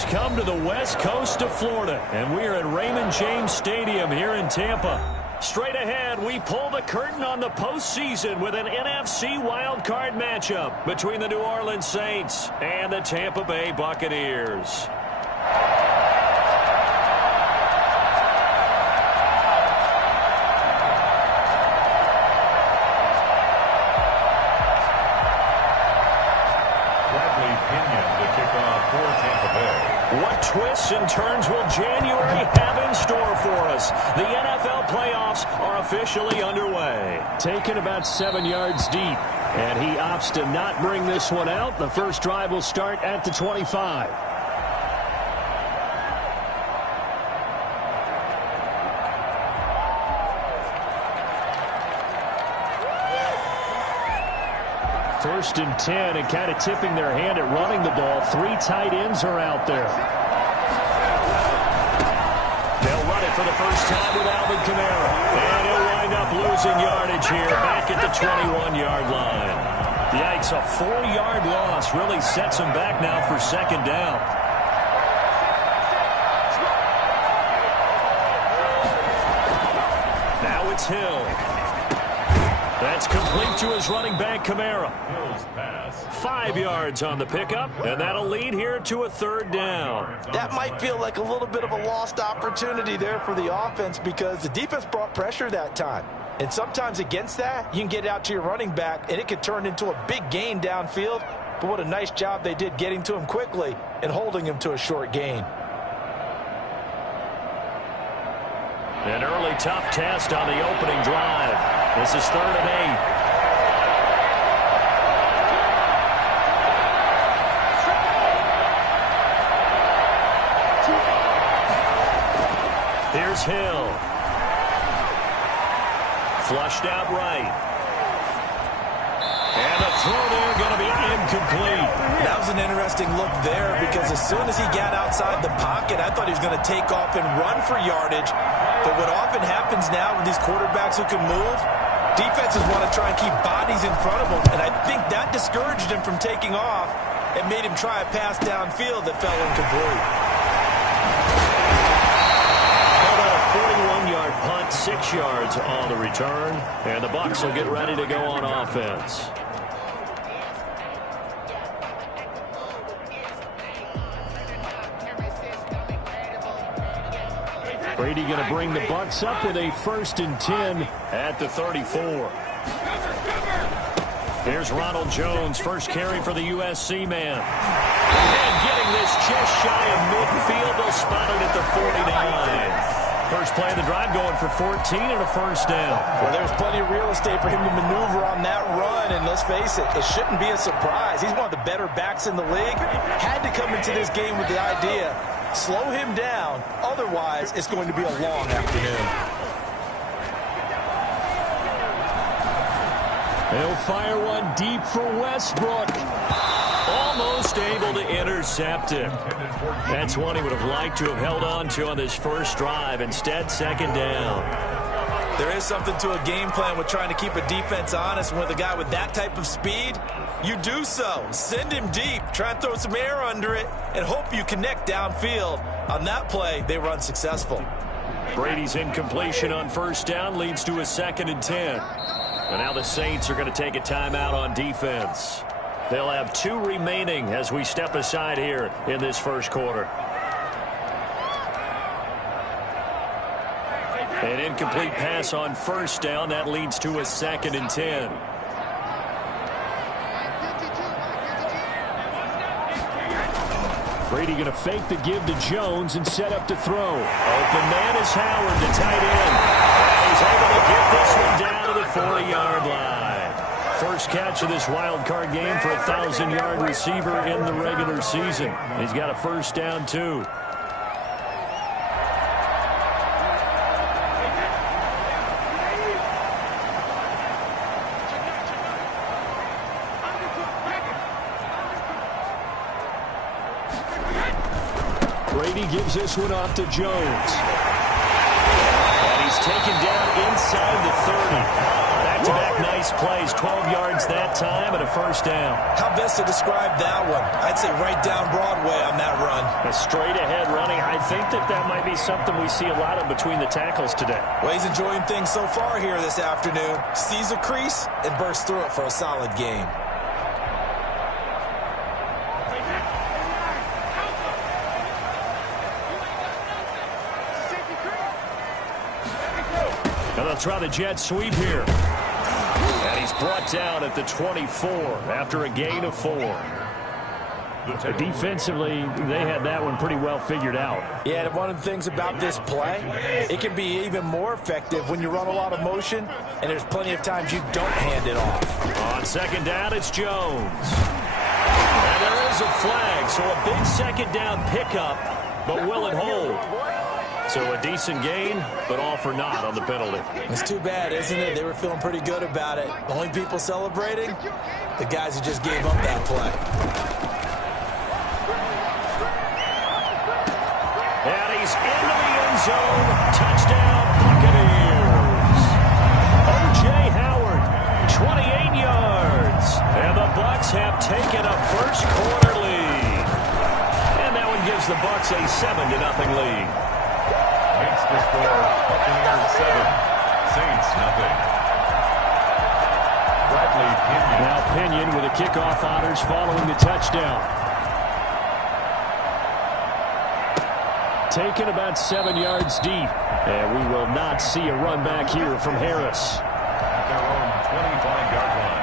has come to the west coast of Florida, and we are at Raymond James Stadium here in Tampa. Straight ahead, we pull the curtain on the postseason with an NFC wildcard matchup between the New Orleans Saints and the Tampa Bay Buccaneers. What twists and turns will January have in store for us? The NFL playoffs are officially underway. Taken about 7 yards deep, and he opts to not bring this one out. The first drive will start at the 25. First and 10, and kind of tipping their hand at running the ball. 3 tight ends are out there. They'll run it for the first time with Alvin Kamara. And he'll wind up losing yardage here back at the 21-yard line. Yikes, a 4-yard loss really sets him back now for second down. Now it's Hill. That's complete to his running back, Kamara. 5 yards on the pickup, and that'll lead here to a third down. That might feel like a little bit of a lost opportunity there for the offense because the defense brought pressure that time. And sometimes against that, you can get out to your running back, and it could turn into a big gain downfield. But what a nice job they did getting to him quickly and holding him to a short gain. An early tough test on the opening drive. This is 3rd and 8. Here's Hill. Flushed out right. And the throw there going to be incomplete. That was an interesting look there because as soon as he got outside the pocket, I thought he was going to take off and run for yardage. But what often happens now with these quarterbacks who can move, defenses want to try and keep bodies in front of them. And I think that discouraged him from taking off and made him try a pass downfield that fell incomplete. 41-yard punt, 6 yards on the return, and the Bucs will get ready to go on offense. Brady going to bring the Bucs up with a 1st and 10 at the 34. Here's Ronald Jones, first carry for the USC man. And getting this just shy of midfield, they'll spot it at the 49. First play of the drive going for 14 and a first down. Well, there's plenty of real estate for him to maneuver on that run, and let's face it, it shouldn't be a surprise. He's one of the better backs in the league. Had to come into this game with the idea, slow him down, otherwise it's going to be a long afternoon. He'll fire one deep for Westbrook. Almost able to intercept it. That's one he would have liked to have held on to on this first drive. Instead, second down. There is something to a game plan with trying to keep a defense honest. With a guy with that type of speed, you do so. Send him deep, try and throw some air under it, and hope you connect downfield. On that play, they were unsuccessful. Brady's incompletion on first down leads to a 2nd and 10. And now the Saints are going to take a timeout on defense. They'll have 2 remaining as we step aside here in this first quarter. An incomplete pass on first down. That leads to a 2nd and 10. Brady going to fake the give to Jones and set up to throw. Open man is Howard, the tight end. He's able to get this one down to the 40-yard line. First catch of this wild card game for a 1,000-yard receiver in the regular season. He's got a first down, too. Brady gives this one off to Jones. And he's taken down inside the 30. Back-to-back nice plays, 12 yards that time and a first down. How best to describe that one? I'd say right down Broadway on that run. A straight-ahead running. I think that might be something we see a lot of between the tackles today. Well, he's enjoying things so far here this afternoon. Sees a crease and bursts through it for a solid game. And they'll try the jet sweep here. And he's brought down at the 24 after a gain of 4. Defensively, they had that one pretty well figured out. Yeah, and one of the things about this play, it can be even more effective when you run a lot of motion, and there's plenty of times you don't hand it off. On second down, it's Jones. And there is a flag, so a big second down pickup, but will it hold? So a decent gain, but all for naught on the penalty. It's too bad, isn't it? They were feeling pretty good about it. The only people celebrating, the guys who just gave up that play. And he's into the end zone. Touchdown, Buccaneers. O.J. Howard, 28 yards. And the Bucs have taken a first quarter lead. And that one gives the Bucs a 7-0 lead. Makes the score Buccaneers 7, Saints nothing. Bradley Pinion. Now Pinion with a kickoff honors following the touchdown. Taken about 7 yards deep. And we will not see a run back here from Harris. At their own 25-yard line.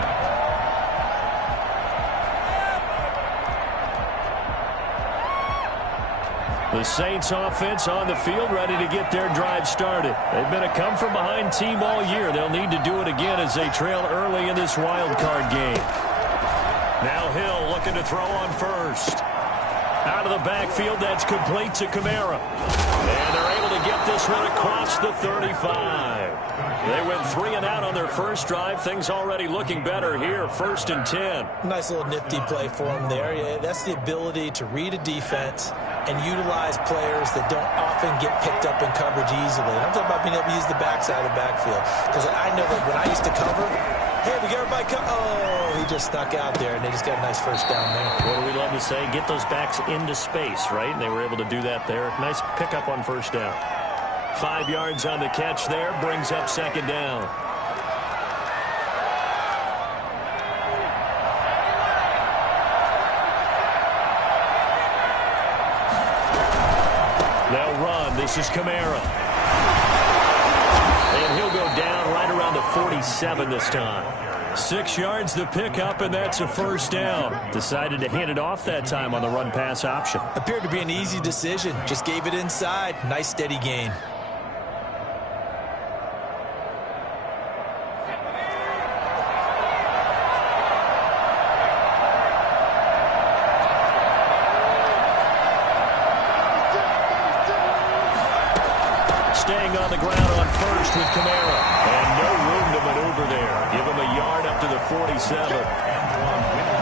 The Saints offense on the field ready to get their drive started. They've been a come-from-behind team all year. They'll need to do it again as they trail early in this wild card game. Now Hill looking to throw on first. Out of the backfield, that's complete to Kamara. And they're able to get this one across the 35. They went 3 and out on their first drive. Things already looking better here, 1st and 10. Nice little nifty play for him there. Yeah, that's the ability to read a defense and utilize players that don't often get picked up in coverage easily. And I'm talking about being able to use the backside of the backfield. Because I know that when I used to cover, hey, we got everybody come. Oh, he just snuck out there, and they just got a nice first down there. What do we love to say? Get those backs into space, right? And they were able to do that there. Nice pickup on first down. 5 yards on the catch there, brings up second down. They'll run. This is Kamara. And he'll go down right around the 47 this time. 6 yards the pickup, and that's a first down. Decided to hand it off that time on the run-pass option. Appeared to be an easy decision. Just gave it inside. Nice steady gain. Staying on the ground on first with Kamara. And no room to maneuver there. Give him a yard up to the 47.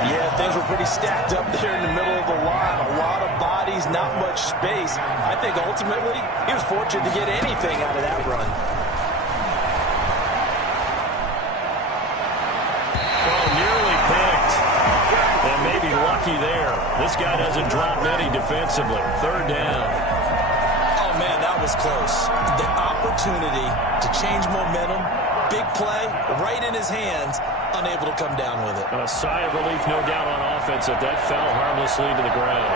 Yeah, things were pretty stacked up there in the middle of the line. A lot of bodies, not much space. I think ultimately he was fortunate to get anything out of that run. Well, nearly picked. And maybe lucky there. This guy doesn't drop many defensively. 3rd down. Man, that was close. The opportunity to change momentum, big play, right in his hands, unable to come down with it. A sigh of relief, no doubt, on offense that fell harmlessly to the ground.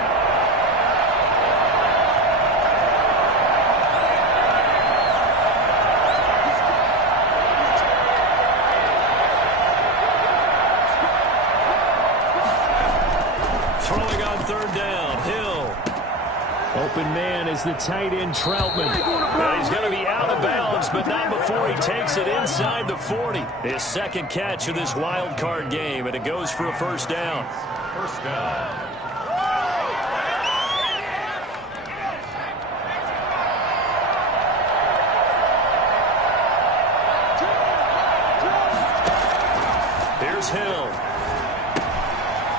Throwing on 3rd down, Hill. Open man is the tight end Troutman. Well, he's going to be out of bounds, but not before he takes it inside the 40. His second catch of this wild card game, and it goes for a first down. First down. Here's Hill.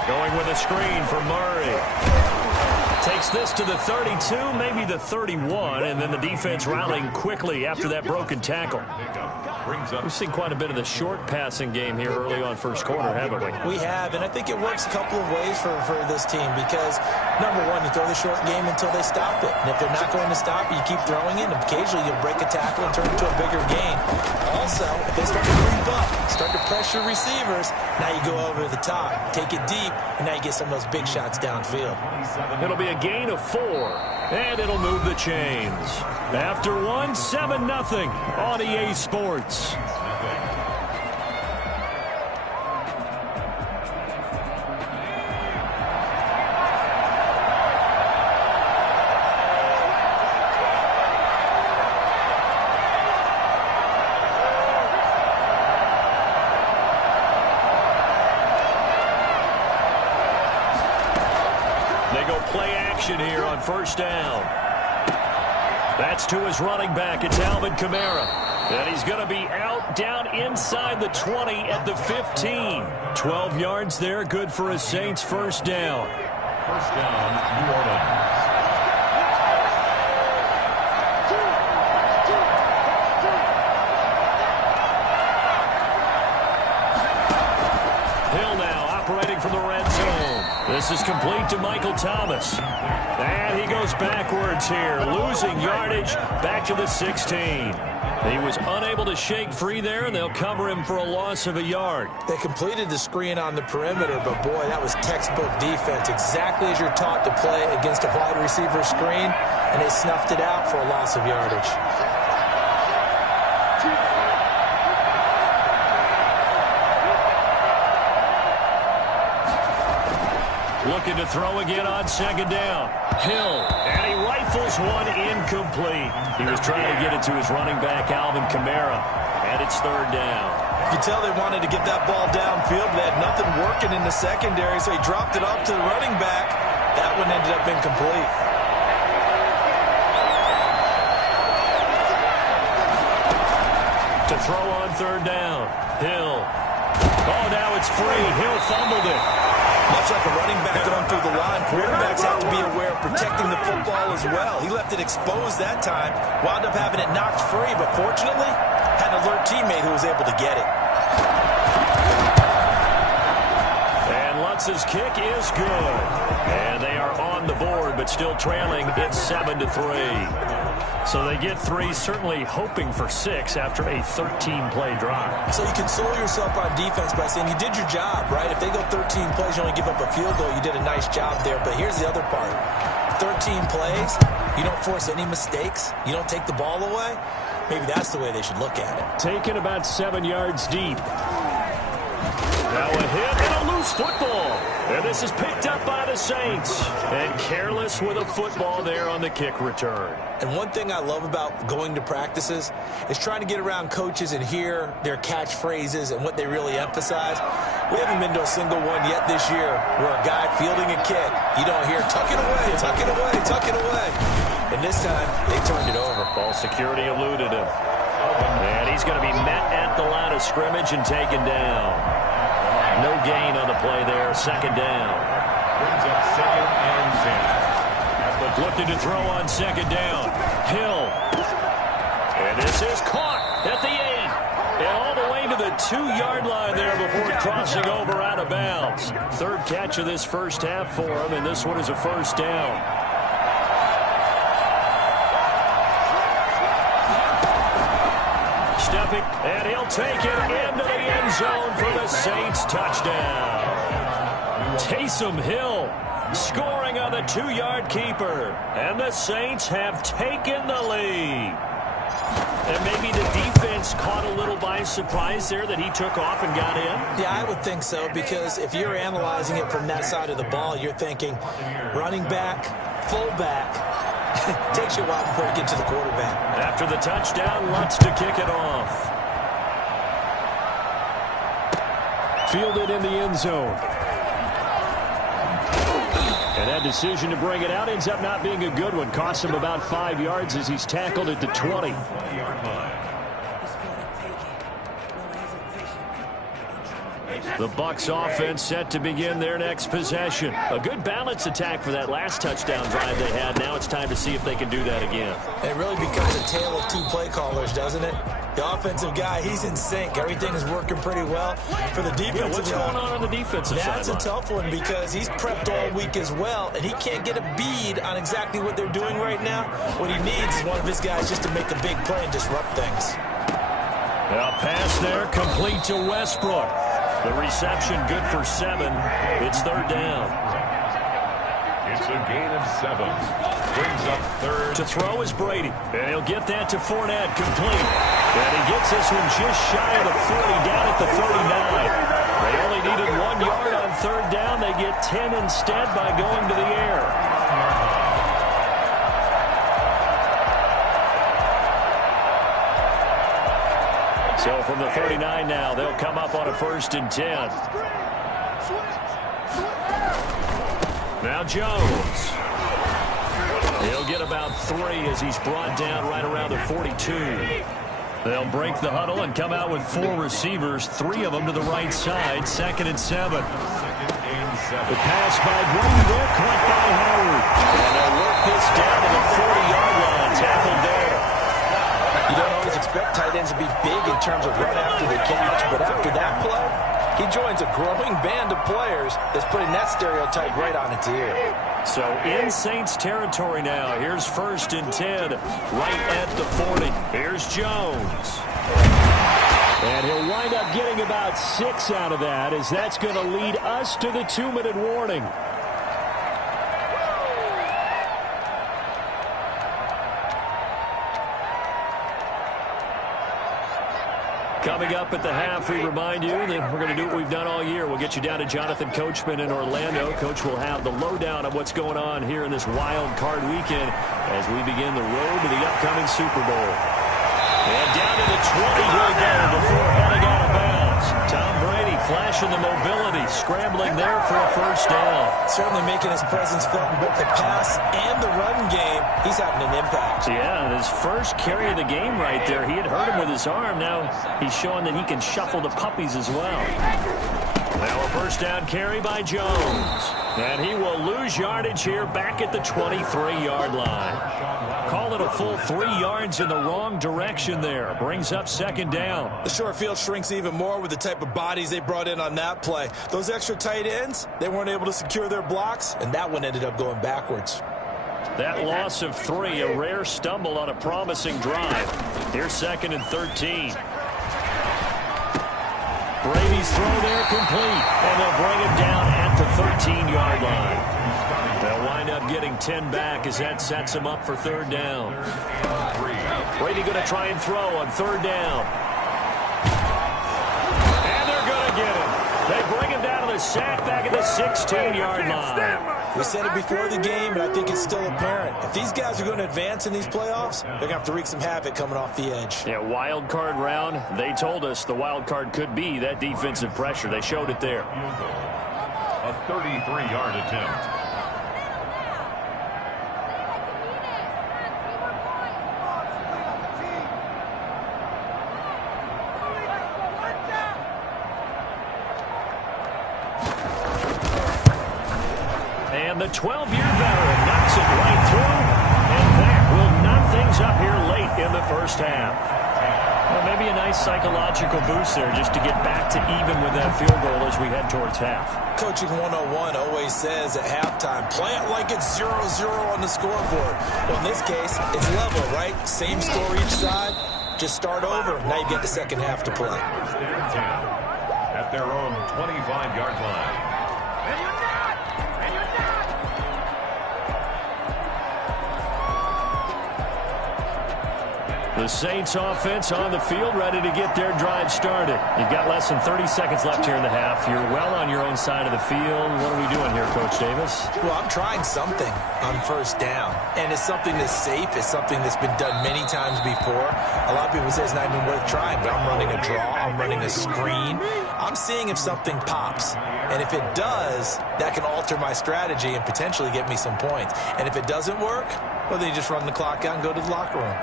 Going with a screen for Murray. Takes this to the 32, maybe the 31, and then the defense rallying quickly after that broken tackle. Brings up. We've seen quite a bit of the short passing game here early on first quarter, haven't we? We have, and I think it works a couple of ways for this team because, number one, you throw the short game until they stop it. And if they're not going to stop it, you keep throwing it, and occasionally you'll break a tackle and turn it into a bigger gain. Also, if they start to creep up, start to pressure receivers, now you go over the top, take it deep, and now you get some of those big shots downfield. It'll be a gain of 4, and it'll move the chains. After 1, 7-0 on EA Sports. They go play action here on first down. That's to his running back. It's Alvin Kamara. And he's going to be out down inside the 20 at the 15. 12 yards there. Good for a Saints first down. First down, New Orleans. Hill now operating from the red zone. This is complete to Michael Thomas. And he goes backwards here, losing yardage back to the 16. He was unable to shake free there, and they'll cover him for a loss of a yard. They completed the screen on the perimeter, but boy, that was textbook defense. Exactly as you're taught to play against a wide receiver screen, and they snuffed it out for a loss of yardage. Looking to throw again on second down. Hill, and he rifles one incomplete. He was trying to get it to his running back, Alvin Kamara, and it's third down. You can tell they wanted to get that ball downfield, but they had nothing working in the secondary, so he dropped it off to the running back. That one ended up incomplete. To throw on third down. Hill. Oh, now it's free. Hill fumbled it. Much like a running back going through the line, quarterbacks have to be aware of protecting the football as well. He left it exposed that time, wound up having it knocked free, but fortunately, had an alert teammate who was able to get it. And Lutz's kick is good. And they are on the board, but still trailing. It's 7-3. So they get 3, certainly hoping for 6 after a 13-play drive. So you console yourself on defense by saying you did your job, right? If they go 13 plays, you only give up a field goal, you did a nice job there. But here's the other part. 13 plays, you don't force any mistakes, you don't take the ball away. Maybe that's the way they should look at it. Taken about 7 yards deep. Now a hit and a loose football. And this is picked up by the Saints. And careless with a football there on the kick return. And one thing I love about going to practices is trying to get around coaches and hear their catchphrases and what they really emphasize. We haven't been to a single one yet this year where a guy fielding a kick, you don't hear, tuck it away, tuck it away, tuck it away. And this time, they turned it over. Ball security eluded him. And he's going to be met at the line of scrimmage and taken down. No gain on the play there. Second down. Brings up second and 10. Looking to throw on second down. Hill. And this is caught at the 8. And all the way to the 2-yard line there before crossing over out of bounds. Third catch of this first half for him, and this one is a first down. Stepping, and he'll take it into the end zone for the Saints touchdown. Taysom Hill scoring on the 2-yard keeper. And the Saints have taken the lead. And maybe the defense caught a little by surprise there that he took off and got in? Yeah, I would think so, because if you're analyzing it from that side of the ball, you're thinking running back, fullback. Takes you a while before you get to the quarterback. After the touchdown, Lutz to kick it off. Fielded in the end zone. And that decision to bring it out ends up not being a good one. Cost him about 5 yards as he's tackled at the 20. The Bucs offense set to begin their next possession. A good balance attack for that last touchdown drive they had. Now it's time to see if they can do that again. It really becomes a tale of two play callers, doesn't it? The offensive guy, he's in sync. Everything is working pretty well. For the defensive what's going on the defensive side? That's a tough one because he's prepped all week as well, and he can't get a bead on exactly what they're doing right now. What he needs is one of his guys just to make a big play and disrupt things. A pass there, complete to Westbrook. The reception good for 7. It's third down. It's a gain of 7. Brings up third. To throw is Brady. And he'll get that to Fournette, complete. And he gets this one just shy of the 40, down at the 39. They only needed 1 yard on third down. They get 10 instead by going to the air. So from the 39 now, they'll come up on a 1st and 10. Now Jones. He'll get about 3 as he's brought down right around the 42. They'll break the huddle and come out with 4 receivers, 3 of them to the right side, 2nd and 7. The pass by Brady there, caught by Howard. And they'll work this down to the 40-yard line, tackled there. You don't always expect tight ends to be big in terms of run after the catch, but after that play, he joins a growing band of players that's putting that stereotype right on its ear. So in Saints territory now. Here's 1st and 10, right at the 40. Here's Jones. And he'll wind up getting about 6 out of that, as that's going to lead us to the 2-minute warning. Coming up at the half, we remind you that we're going to do what we've done all year. We'll get you down to Jonathan Coachman in Orlando. Coach will have the lowdown of what's going on here in this wild card weekend as we begin the road to the upcoming Super Bowl. And down to the 20 we'll go before heading out of bounds. Tom Brady flashing the mobility, scrambling there for a 1st down. Certainly making his presence felt in both the pass and the run game. He's having an impact. Yeah, his first carry of the game right there. He had hurt him with his arm. Now he's showing that he can shuffle the puppies as well. Now a 1st down carry by Jones. And he will lose yardage here back at the 23-yard line. Call it a full 3 yards in the wrong direction there. Brings up 2nd down. The short field shrinks even more with the type of bodies they brought in on that play. Those extra tight ends, they weren't able to secure their blocks, and that one ended up going backwards. That loss of 3, a rare stumble on a promising drive. Here's 2nd and 13. Brady's throw there complete, and they'll bring him down at the 13-yard line. They'll wind up getting 10 back as that sets him up for 3rd down. Brady going to try and throw on 3rd down. And they're going to get him. They bring him down to the sack back at the 16-yard line. We said it before the game, and I think it's still apparent. If these guys are going to advance in these playoffs, they're going to have to wreak some havoc coming off the edge. Yeah, wild card round. They told us the wild card could be that defensive pressure. They showed it there. A 33-yard attempt. And the 12-year veteran knocks it right through, and that will knock things up here late in the 1st half. Well, maybe a nice psychological boost there just to get back to even with that field goal as we head towards half. Coaching 101 always says at halftime, play it like it's 0-0 on the scoreboard. Well, in this case, it's level, right? Same score each side. Just start over. Now you get the 2nd half to play. At their own 25-yard line. The Saints offense on the field, ready to get their drive started. You've got less than 30 seconds left here in the half. You're well on your own side of the field. What are we doing here, Coach Davis? Well, I'm trying something on 1st down. And it's something that's safe. It's something that's been done many times before. A lot of people say it's not even worth trying, but I'm running a draw. I'm running a screen. I'm seeing if something pops. And if it does, that can alter my strategy and potentially get me some points. And if it doesn't work, well, then you just run the clock out and go to the locker room.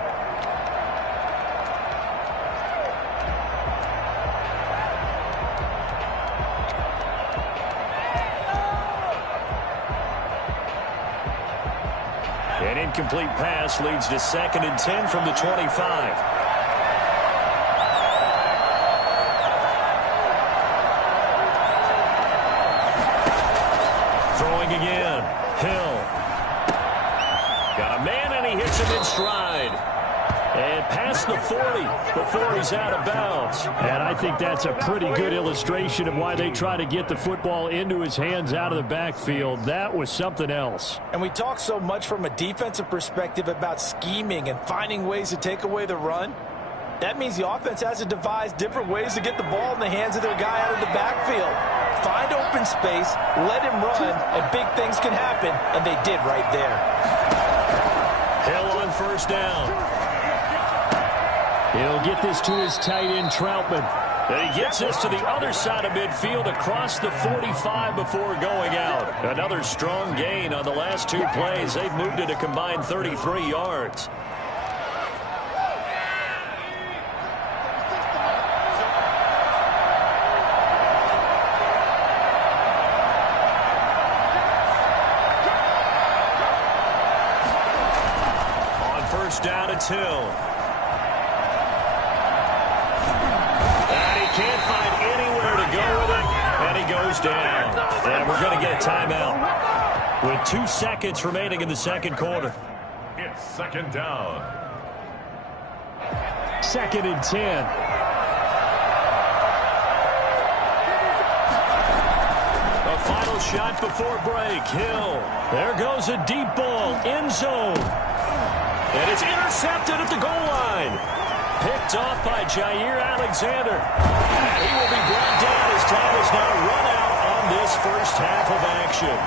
An incomplete pass leads to 2nd and 10 from the 25. takes him in stride. And past the 40 before he's out of bounds. And I think that's a pretty good illustration of why they try to get the football into his hands out of the backfield. That was something else. And we talk so much from a defensive perspective about scheming and finding ways to take away the run. That means the offense has to devise different ways to get the ball in the hands of their guy out of the backfield. Find open space, let him run, and big things can happen, and they did right there. Hill on first down. He'll get this to his tight end, Troutman. And he gets this to the other side of midfield across the 45 before going out. Another strong gain on the last two plays. They've moved it a combined 33 yards. On first down, it's Hill. Can't find anywhere to go with it, and he goes down. And we're going to get a timeout with 2 seconds remaining in the second quarter. It's second down. 2nd and 10. A final shot before break. Hill. There goes a deep ball. End zone. And it's intercepted at the goal line. Picked off by Jair Alexander. And he will be brought down as time is now run out on this first half of action.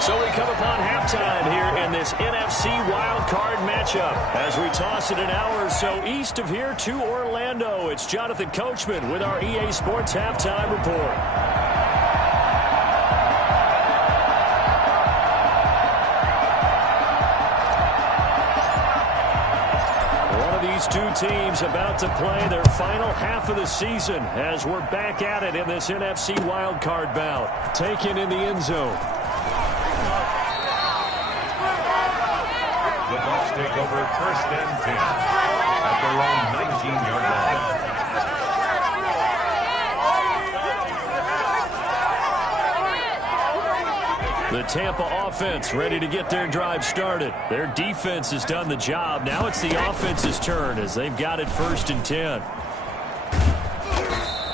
So we come upon halftime here in this NFC wildcard matchup. As we toss it an hour or so east of here to Orlando, it's Jonathan Coachman with our EA Sports Halftime Report. These two teams about to play their final half of the season as we're back at it in this NFC wildcard bout. Taken in the end zone. The Bucs take over first and 10 at their own 19-yard line. The Tampa offense ready to get their drive started. Their defense has done the job. Now it's the offense's turn as they've got it 1st and 10.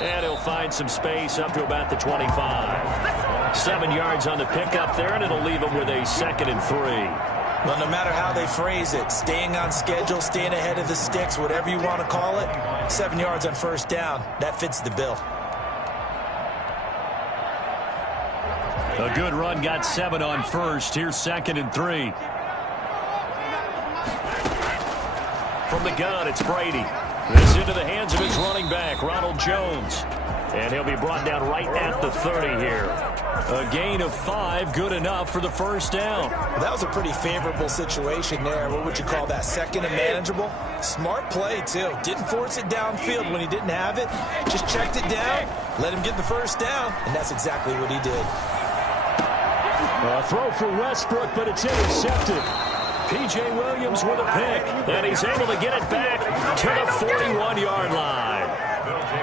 And he'll find some space up to about the 25. 7 yards on the pickup there, and it'll leave him with a 2nd and 3. Well, no matter how they phrase it, staying on schedule, staying ahead of the sticks, whatever you want to call it, 7 yards on first down, that fits the bill. A good run, got 7 on first. Here's 2nd and 3. From the gun, it's Brady. This into the hands of his running back, Ronald Jones. And he'll be brought down right at the 30 here. A gain of 5, good enough for the first down. That was a pretty favorable situation there. What would you call that? 2nd and manageable? Smart play, too. Didn't force it downfield when he didn't have it. Just checked it down, let him get the first down, and that's exactly what he did. A throw for Westbrook, but it's intercepted. P.J. Williams with a pick, and he's able to get it back to the 41-yard line.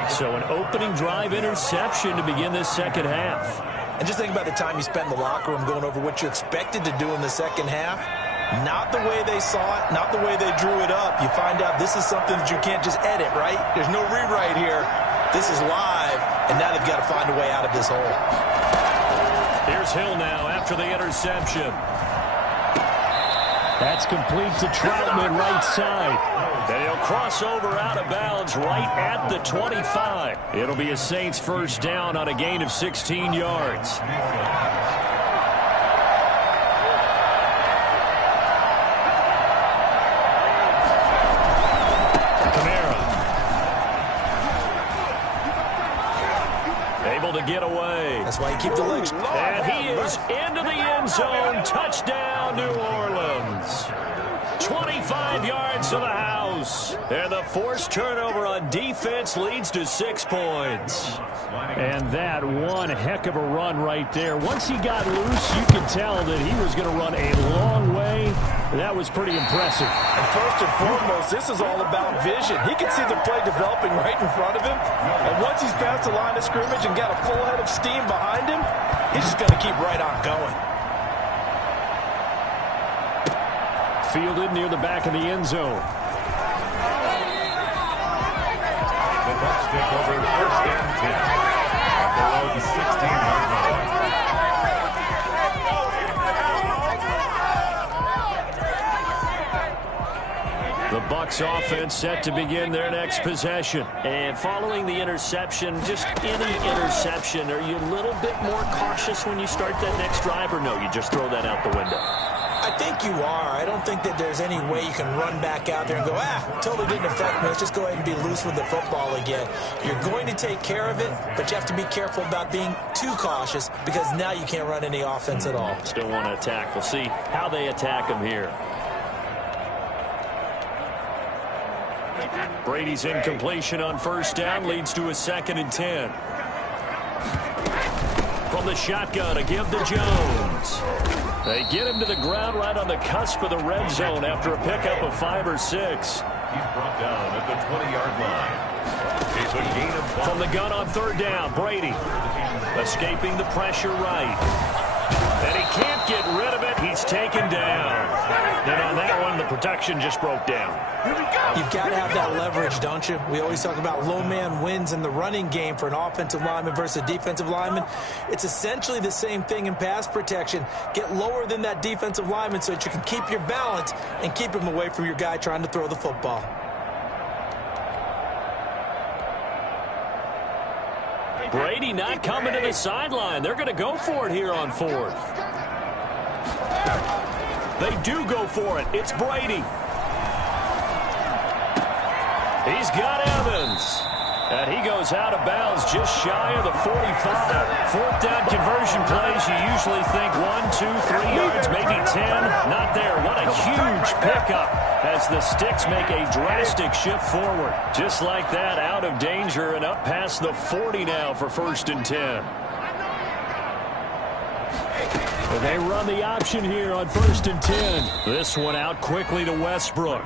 So an opening drive interception to begin this second half. And just think about the time you spent in the locker room going over what you expected to do in the second half. Not the way they saw it, not the way they drew it up. You find out this is something that you can't just edit, right? There's no rewrite here. This is live, and now they've got to find a way out of this hole. Here's Hill now after the interception. That's complete to Troutman, right side. And he'll cross over out of bounds right at the 25. It'll be a Saints first down on a gain of 16 yards. Able to get away. That's why you keep the legs. And he is into the end zone. Touchdown, New Orleans. 25 yards to the house. And the forced turnover on defense leads to 6 points. And that one heck of a run right there. Once he got loose, you could tell that he was going to run a long way. That was pretty impressive. And first and foremost, this is all about vision. He can see the play developing right in front of him. And once he's past the line of scrimmage and got a full head of steam behind him, he's just going to keep right on going. fielded near the back of the end zone. The Bucs take over 1st and 10 at their own 16-yard line. The Bucs offense set to begin their next possession. And following the interception, just any interception, are you a little bit more cautious when you start that next drive, or no, you just throw that out the window? I think you are. I don't think that there's any way you can run back out there and go, totally didn't affect me. Let's just go ahead and be loose with the football again. You're going to take care of it, but you have to be careful about being too cautious because now you can't run any offense at all. Still want to attack. We'll see how they attack him here. Brady's incompletion on 1st down leads to a 2nd and 10. From the shotgun, a give to Jones. They get him to the ground right on the cusp of the red zone after a pickup of 5 or 6. He's brought down at the 20-yard line. It's a gain of 1. From the gun on 3rd down, Brady escaping the pressure right. And he can't get rid of it. He's taken down. And on that one, the protection just broke down. You've got to have that leverage, don't you? We always talk about low man wins in the running game for an offensive lineman versus a defensive lineman. It's essentially the same thing in pass protection. Get lower than that defensive lineman so that you can keep your balance and keep him away from your guy trying to throw the football. Brady not coming to the sideline. They're going to go for it here on 4th. They do go for it. It's Brady. He's got Evans. And he goes out of bounds just shy of the 45. 4th down conversion plays, you usually think 1, 2, 3 yards, maybe 10. Not there. What a huge pickup as the Sticks make a drastic shift forward. Just like that, out of danger and up past the 40 now for 1st and 10. And they run the option here on 1st and 10. This one out quickly to Westbrook.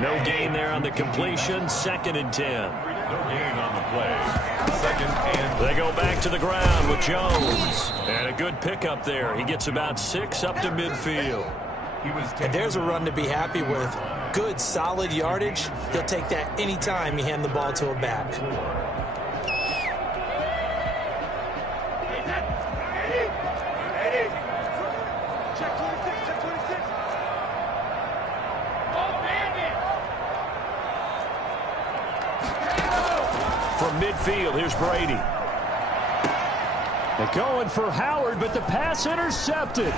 No gain there on the completion. 2nd and 10. No gain on the play. 2nd and 10. They go back to the ground with Jones. And a good pickup there. He gets about 6 up to midfield. And there's a run to be happy with. Good, solid yardage. He'll take that anytime you hand the ball to a back. From midfield, here's Brady. They're going for Howard, but the pass intercepted.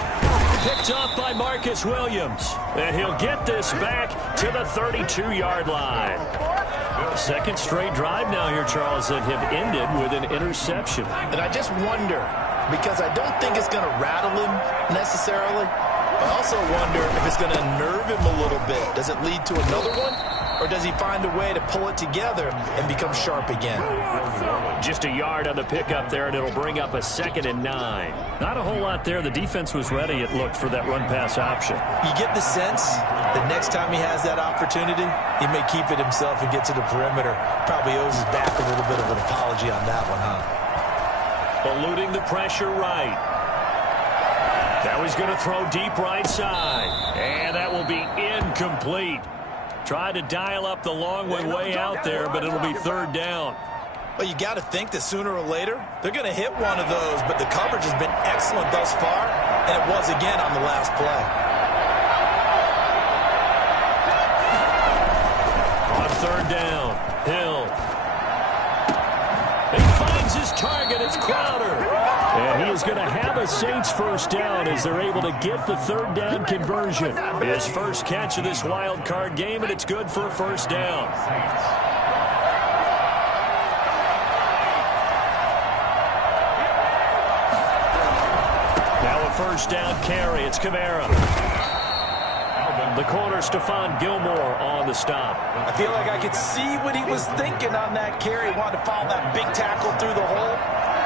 Picked off by Marcus Williams. And he'll get this back to the 32-yard line. 2nd straight drive now here, Charles, that have ended with an interception. And I just wonder, because I don't think it's going to rattle him necessarily. I also wonder if it's going to unnerve him a little bit. Does it lead to another one? Or does he find a way to pull it together and become sharp again? Just a yard on the pickup there, and it'll bring up a 2nd and 9. Not a whole lot there. The defense was ready, it looked, for that run-pass option. You get the sense that next time he has that opportunity, he may keep it himself and get to the perimeter. Probably owes his back a little bit of an apology on that one, huh? Eluding the pressure right. Now he's going to throw deep right side. And that will be incomplete. Tried to dial up the long one way out there, but it'll be 3rd down. Well, you got to think that sooner or later, they're going to hit one of those, but the coverage has been excellent thus far, and it was again on the last play. On 3rd down, Hill. He finds his target. It's Crowder. And he is going to have a Saints 1st down as they're able to get the 3rd down conversion. His first catch of this wild card game, and it's good for a 1st down. Now a 1st down carry. It's Kamara. The corner, Stephon Gilmore on the stop. I feel like I could see what he was thinking on that carry. Wanted to follow that big tackle through the hole.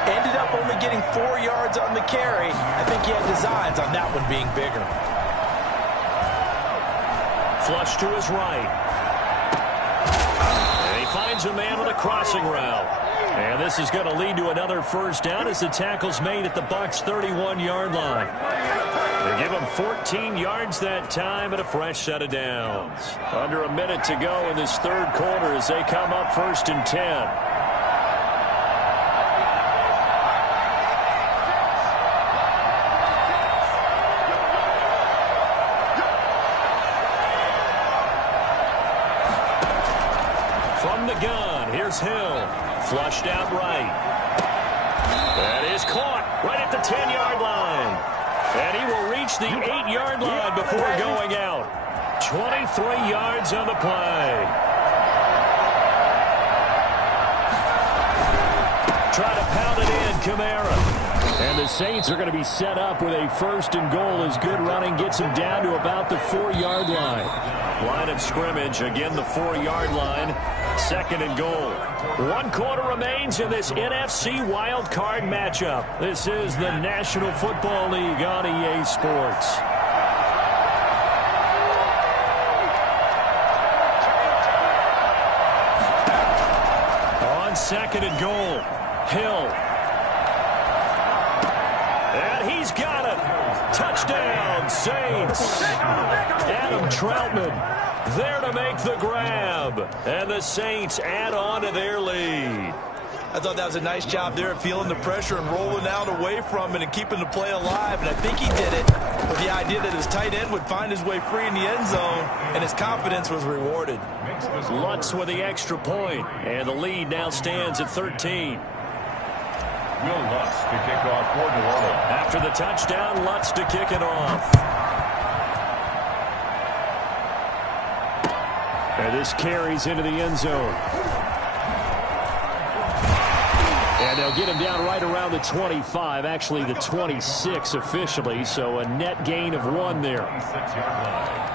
Ended up only getting 4 yards on the carry. I think he had designs on that one being bigger. Flush to his right. And he finds a man on the crossing route. And this is going to lead to another 1st down as the tackle's made at the Bucs' 31-yard line. They give him 14 yards that time and a fresh set of downs. Under a minute to go in this third quarter as they come up 1st and 10. From the gun, here's Hill. Flushed out right. That is caught right at the 10-yard line. And he will reach the 8-yard line before going out. 23 yards on the play. Try to pound it in, Kamara. And the Saints are going to be set up with a 1st and goal as good running gets him down to about the 4-yard line. Line of scrimmage, again the 4-yard line. 2nd and goal. 1 quarter remains in this NFC wild card matchup. This is the National Football League on EA Sports. On 2nd and goal, Hill. And he's got it. Touchdown, Saints. Adam Troutman there to make the grab. And the Saints add on to their lead. I thought that was a nice job there of feeling the pressure and rolling out away from it and keeping the play alive. And I think he did it with the idea that his tight end would find his way free in the end zone, and his confidence was rewarded. Lutz with the extra point, and the lead now stands at 13. Will Lutz to kick off for New Orleans. After the touchdown, Lutz to kick it off. And this carries into the end zone. And they'll get him down right around the 25, actually the 26 officially, so a net gain of 1 there. 26-yard line.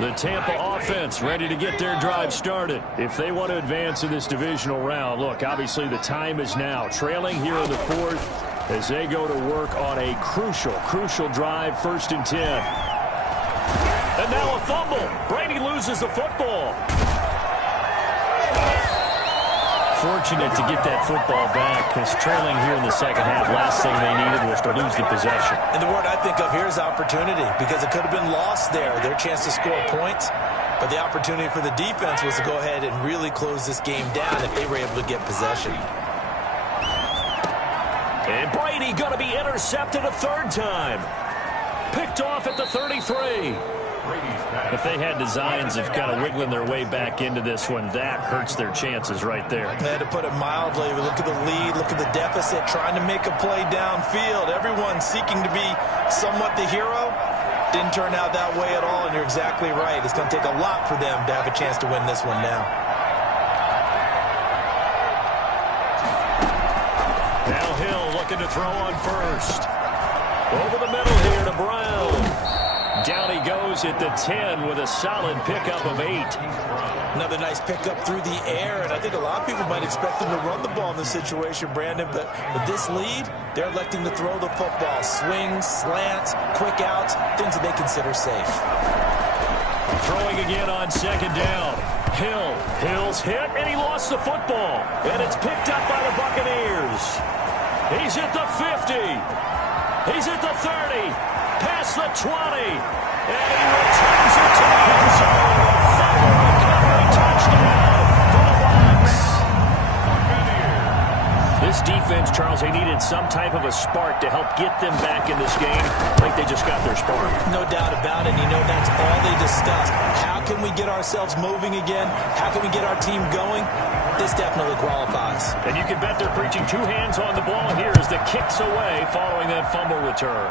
The Tampa offense ready to get their drive started. If they want to advance in this divisional round, look, obviously the time is now. Trailing here in the 4th as they go to work on a crucial drive, 1st and 10. And now a fumble. Brady loses the football. Fortunate to get that football back because trailing here in the second half, last thing they needed was to lose the possession. And the word I think of here is opportunity, because it could have been lost there, their chance to score points. But the opportunity for the defense was to go ahead and really close this game down if they were able to get possession. And Brady going to be intercepted a 3rd time. Picked off at the 33. If they had designs of kind of wiggling their way back into this one, that hurts their chances right there. They had to put it mildly. Look at the lead, look at the deficit, trying to make a play downfield. Everyone seeking to be somewhat the hero. Didn't turn out that way at all, and you're exactly right. It's going to take a lot for them to have a chance to win this one now. Now Hill looking to throw on 1st. Over the middle here to Brown. Down he goes at the 10 with a solid pickup of 8. Another nice pickup through the air, and I think a lot of people might expect them to run the ball in this situation, Brandon, but with this lead, they're electing to throw the football. Swings, slants, quick outs, things that they consider safe. Throwing again on 2nd down. Hill's hit, and he lost the football. And it's picked up by the Buccaneers. He's at the 50. He's at the 30. Past the 20. And he returns it to the end zone. Fumble recovery touchdown for the Bucs. This defense, Charles, they needed some type of a spark to help get them back in this game. I think they just got their spark. No doubt about it. You know, that's all they discussed. How can we get ourselves moving again? How can we get our team going? This definitely qualifies. And you can bet they're preaching 2 hands on the ball here as the kick's away following that fumble return.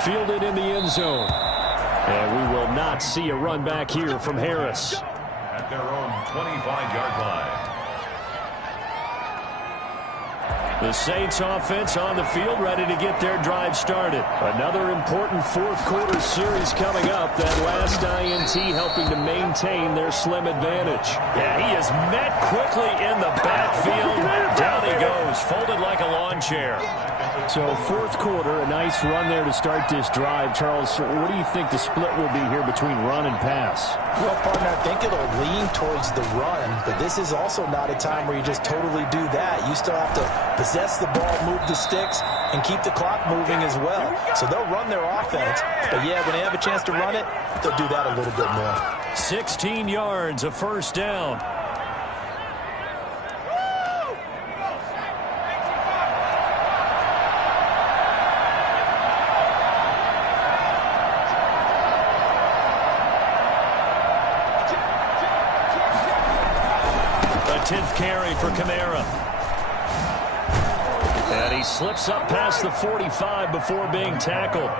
Fielded in the end zone. And we will not see a run back here from Harris. At their own 25-yard line. The Saints offense on the field ready to get their drive started. Another important 4th quarter series coming up. That last INT helping to maintain their slim advantage. Yeah, he is met quickly in the backfield. Down So fourth quarter, a nice run there to start this drive. Charles, what do you think the split will be here between run and pass? Well, partner, I think it'll lean towards the run, but this is also not a time where you just totally do that. You still have to possess the ball, move the sticks, and keep the clock moving as well. So they'll run their offense, but yeah, when they have a chance to run it, they'll do that a little bit more. 16 yards, a first down. A 10th carry for Kamara. And he slips up past the 45 before being tackled.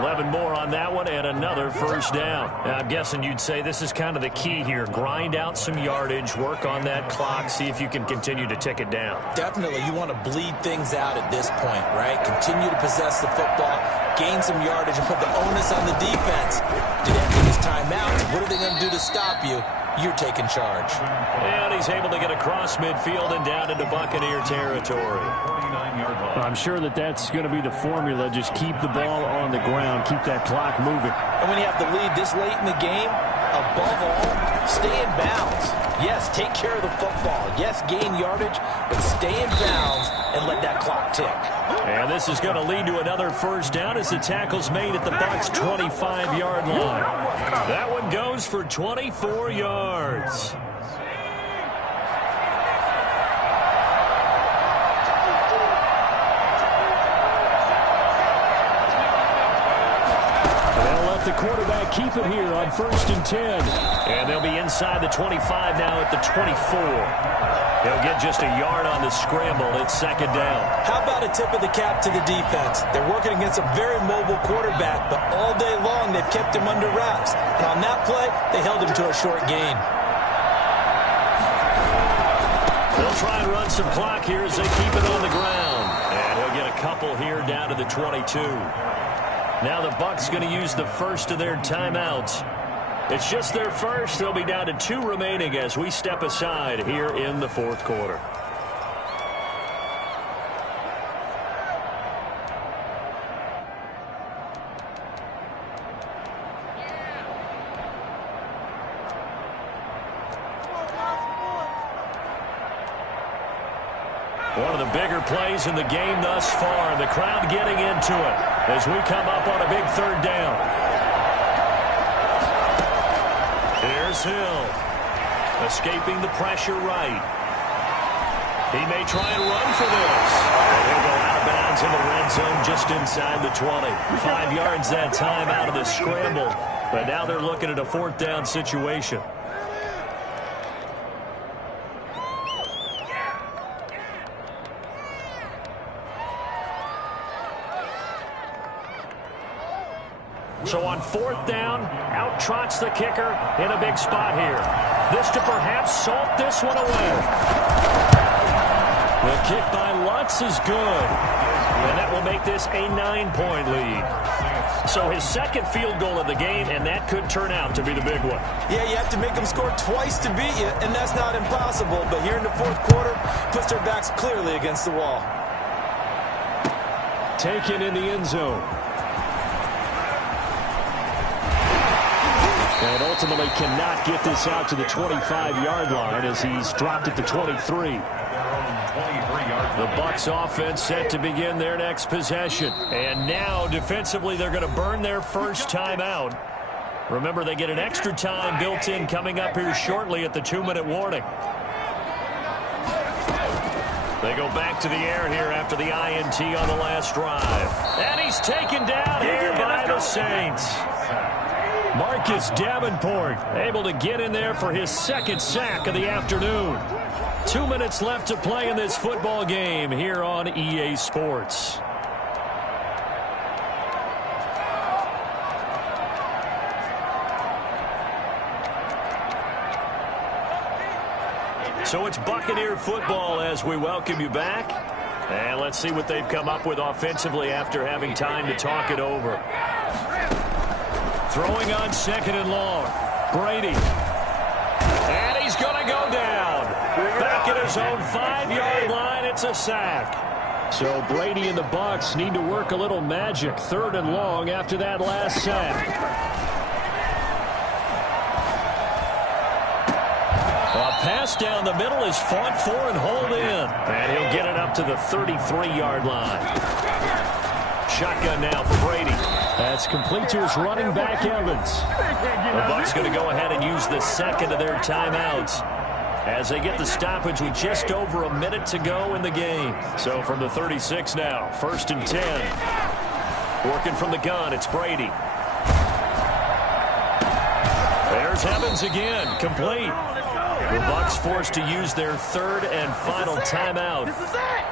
11 more on that one and another first down. I'm guessing you'd say this is kind of the key here. Grind out some yardage, work on that clock, see if you can continue to tick it down. Definitely, you want to bleed things out at this point, right? Continue to possess the football, gain some yardage, and put the onus on the defense. Do they have to use timeouts? What are they going to do to stop you? You're taking charge. And he's able to get across midfield and down into Buccaneer territory. I'm sure that's going to be the formula. Just keep the ball on the ground. Keep that clock moving. And when you have the lead this late in the game, above all, stay in bounds. Yes, take care of the football. Yes, gain yardage, but stay in bounds and let that clock tick. And this is going to lead to another first down as the tackle's made at the Bucs' 25-yard line. That one goes for 24 yards. The quarterback keep it here on 1st and 10. And they'll be inside the 25 now at the 24. They'll get just a yard on the scramble. It's second down. How about a tip of the cap to the defense? They're working against a very mobile quarterback, but all day long they've kept him under wraps. And on that play, they held him to a short gain. They'll try and run some clock here as they keep it on the ground. And he'll get a couple here down to the 22. Now the Bucs going to use the first of their timeouts. It's just their first. They'll be down to 2 remaining as we step aside here in the fourth quarter. One of the bigger plays in the game thus far. The crowd getting into it as we come up on a big third down. Here's Hill. Escaping the pressure right. He may try and run for this. And he'll go out of bounds in the red zone just inside the 20. 5 yards that time out of the scramble. But now they're looking at a 4th down situation. So on 4th down, out trots the kicker in a big spot here. This to perhaps salt this one away. The kick by Lutz is good. And that will make this a 9-point lead. So his second field goal of the game, and that could turn out to be the big one. Yeah, you have to make them score twice to beat you, and that's not impossible. But here in the fourth quarter, puts their backs clearly against the wall. Taken in the end zone. And ultimately cannot get this out to the 25-yard line as he's dropped at the 23. The Bucs offense set to begin their next possession. And now defensively they're going to burn their first timeout. Remember, they get an extra time built in coming up here shortly at the 2-minute warning. They go back to the air here after the INT on the last drive. And he's taken down here by the Saints. Marcus Davenport able to get in there for his second sack of the afternoon. 2 minutes left to play in this football game here on EA Sports. So it's Buccaneer football as we welcome you back. And let's see what they've come up with offensively after having time to talk it over. Throwing on 2nd and long. Brady. And he's going to go down. Back at his own 5-yard line. It's a sack. So Brady and the Bucs need to work a little magic. 3rd and long after that last sack. A pass down the middle is fought for and hauled in. And he'll get it up to the 33-yard line. Shotgun now for Brady. That's complete to his running back, Evans. The Bucs going to go ahead and use the second of their timeouts as they get the stoppage with just over a minute to go in the game. So from the 36 now, 1st and 10. Working from the gun, it's Brady. There's Evans again, complete. The Bucs forced to use their 3rd and final timeout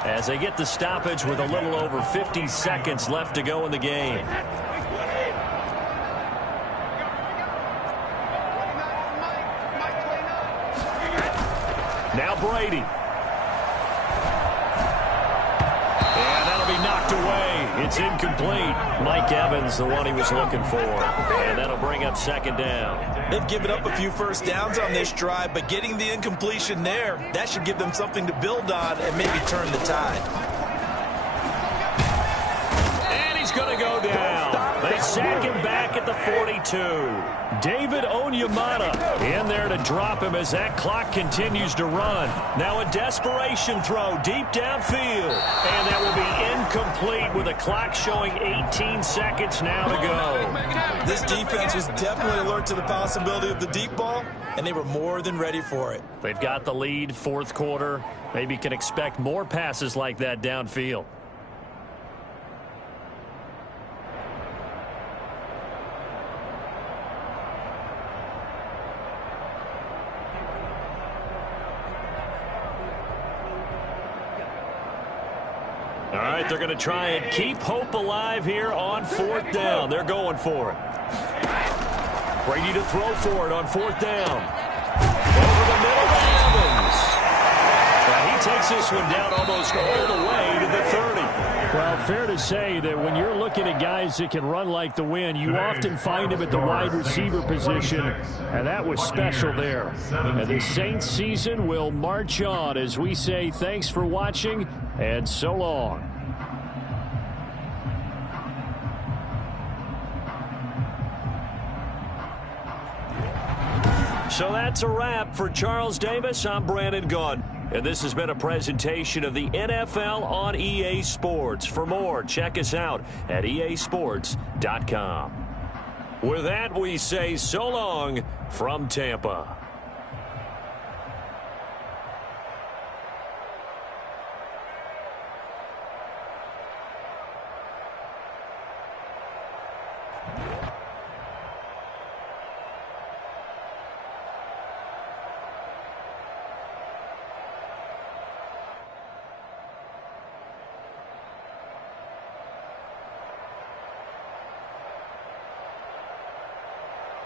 as they get the stoppage with a little over 50 seconds left to go in the game. Now Brady. And that'll be knocked away. It's incomplete. Mike Evans, the one he was looking for. And that'll bring up 2nd down. They've given up a few first downs on this drive, but getting the incompletion there, that should give them something to build on and maybe turn the tide. And he's going to go down. They sack him back at the 42. David Onyemata in there to drop him as that clock continues to run. Now a desperation throw deep downfield. And that will be incomplete with the clock showing 18 seconds now to go. This defense was definitely alert to the possibility of the deep ball, and they were more than ready for it. They've got the lead, 4th quarter. Maybe can expect more passes like that downfield. All right, they're going to try and keep hope alive here on 4th down. They're going for it. Brady to throw for it on 4th down. Over the middle to Evans. Well, he takes this one down almost all the way to the 30. Well, fair to say that when you're looking at guys that can run like the wind, you often find them at the wide receiver position, and that was special there. And the Saints season will march on as we say thanks for watching and so long. So that's a wrap for Charles Davis. I'm Brandon Gaudin. And this has been a presentation of the NFL on EA Sports. For more, check us out at easports.com. With that, we say so long from Tampa.